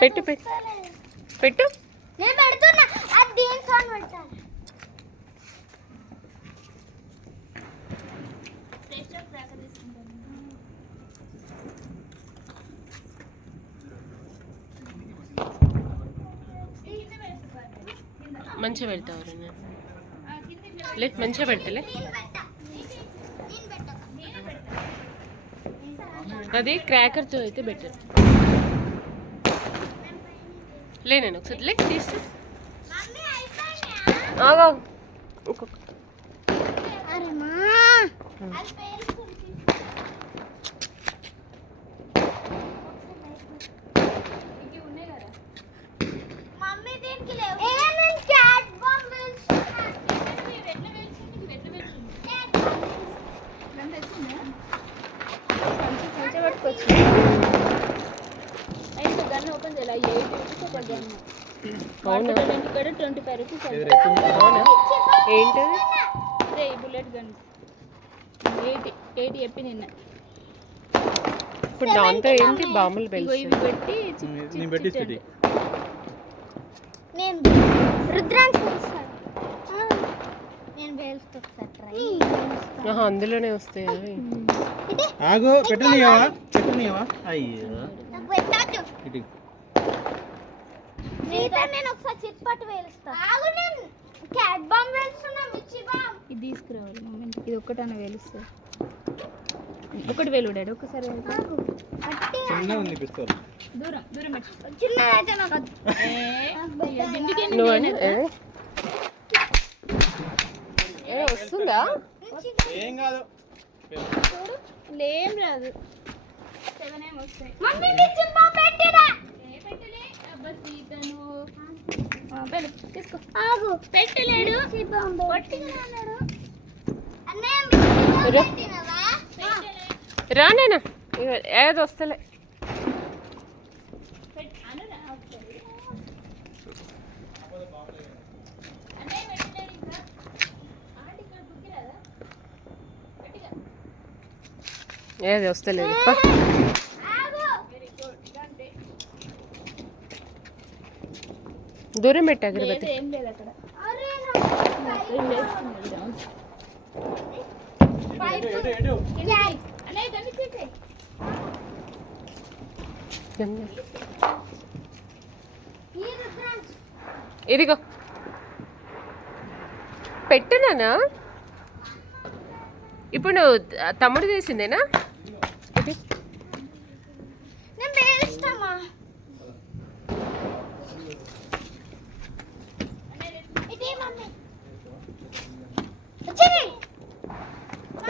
పెట్టు పెట్టు పెట్టు. నేను పెడుతున్నా. అది దేంతో పెట్టాలి? మంచిగా పెడతావు లే, మంచిగా పెడతలే. అది క్రాకర్తో అయితే బెటర్. లే నేను ఒకసారి లే తీస్తా. ఇంకొక ఓపెన్ చేయాలి. 8 రూపీస్ ఒక గన్ను. 25 రూపీస్. ఏంటది? అదే ఈ బుల్లెట్ గన్ 80 చెప్పి నిన్న. ఇప్పుడు దాంతో ఏంటి బాంబులు ఇవి పెట్టి నేను అందులోనే వస్తాయి. ఆగు, పెట్టనియవా? అయ్యో నేను ఒకసారి చిట్పట్ వేలుస్తా. Cat bomb వేలుస్తున్నా. మిర్చి బాంబ్ ఇది తీసుకురావాలి మమ్మీ. ఇది ఒక్కటనే వేలుస్తా. ఒకటి వేలు డాడీ ఒకసారి. చిన్న ఉంది పిస్తోల్. దూరం చిన్నదైతే నాకు వస్తుందా? ఏం కాదు, ఏం రాదు. 7 ఏం వస్తాయి. మమ్మీ మిర్చి బాంబ్ పెట్టిరా. పెట్టలే అబ్బా సీతను. తీసుకో. ఆగు, పెట్టలేడు. మిర్చి బాంబ్ పట్టిగా అన్నాడు. అన్నయ్య పెట్టినవా? రా నేనా ఏది వస్తలే. ఏది వస్తలేదు. దూరం పెట్టు అగరబత్తి. ఏం లేదు అక్కడ. ఇదిగో పెట్టునా. ఇప్పుడు నువ్వు తమ్ముడు చేసిందేనా?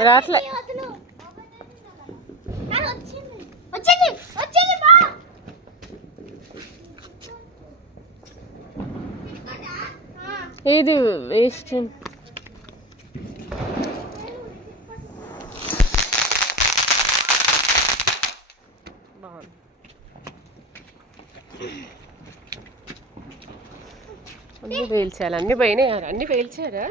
రాట్లే. ఇది వేస్ట్. అన్నీ పేల్చాలి. అన్నీ పోయినాయి. అన్నీ పేల్చారా?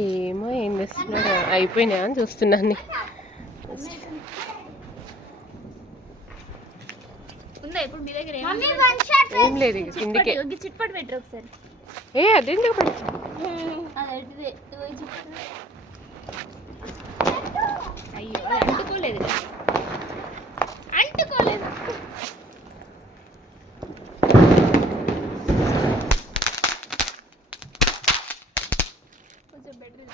ఏమో ఏం చేస్తున్నాడు. అయిపోయినాయా అని చూస్తున్నాను. ఏం లేదు ఇక కిందికే. చిట్పట్ పెట్టరు ఒకసారి. అదెందుకు పెట్టు. అయ్యో అంటుకోలేదు. కొంచెం బెటర్.